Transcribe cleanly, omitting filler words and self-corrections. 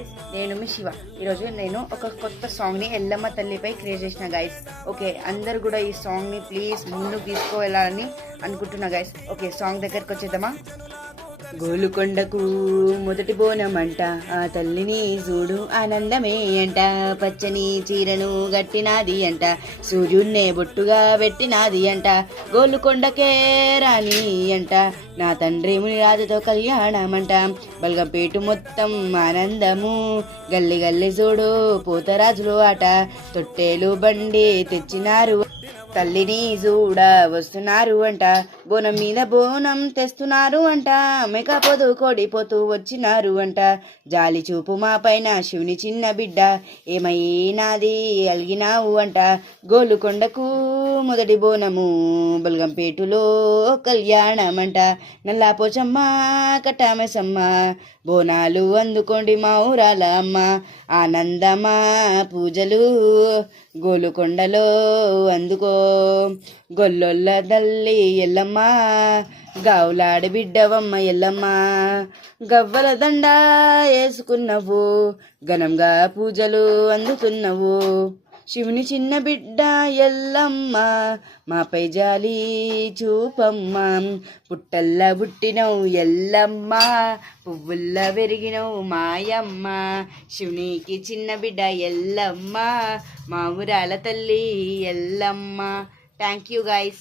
Guys, నేను మీ శివ. ఈరోజు నేను ఒక కొత్త సాంగ్ని ఎల్లమ్మ తల్లిపై క్రియేట్ చేసిన గైస్. ఓకే, అందరు కూడా ఈ సాంగ్ని ప్లీజ్ ముందుకు తీసుకోవాలని అనుకుంటున్నా గైస్. ఓకే, సాంగ్ దగ్గరకు వచ్చేద్దామా. గోలుకొండకు మొదటి బోనమంట, ఆ తల్లిని చూడు ఆనందమే అంట. పచ్చని చీరను గట్టినాది అంట, సూర్యున్నే బొట్టుగా పెట్టినాది అంట. గోలుకొండకే రాని అంట, నా తండ్రి మునిరాజుతో కళ్యాణమంట. బల్గంపేటు మొత్తం ఆనందము, గల్లి గల్లి చూడు పోతరాజులు ఆట. తొట్టేలు బండి తెచ్చినారు, తల్లిని చూడ వస్తున్నారు అంట. బోనం మీద బోనం తెస్తున్నారు అంట, మేకపోతూ కోడిపోతూ వచ్చినారు అంట. జాలి చూపు మా పైన శివుని చిన్న బిడ్డ, ఏమైనాది అలిగినావు అంట. గోలుకొండకు మొదటి బోనము, బల్గంపేటులో కళ్యాణమంట. నల్లా పోచమ్మ కట్టామెసమ్మ, బోనాలు అందుకోండి మా ఊరాల అమ్మ. ఆనందమా పూజలు గోలుకొండలో అందుకో. గొల్లొల్ల తల్లి ఎల్లమ్మ, గావులాడి బిడ్డవమ్మ ఎల్లమ్మ. గవ్వల దండ వేసుకున్నవు, ఘనంగా పూజలు అందుతున్నవు. శివుని చిన్న బిడ్డ ఎల్లమ్మ, మాపై జాలి చూపమ్మ. పుట్టల్లా పుట్టినవు ఎల్లమ్మ, పువ్వుల్లా పెరిగినవు మాయమ్మ. శివునికి చిన్న బిడ్డ ఎల్లమ్మ, మా ఊరాల తల్లి ఎల్లమ్మ. Thank you guys.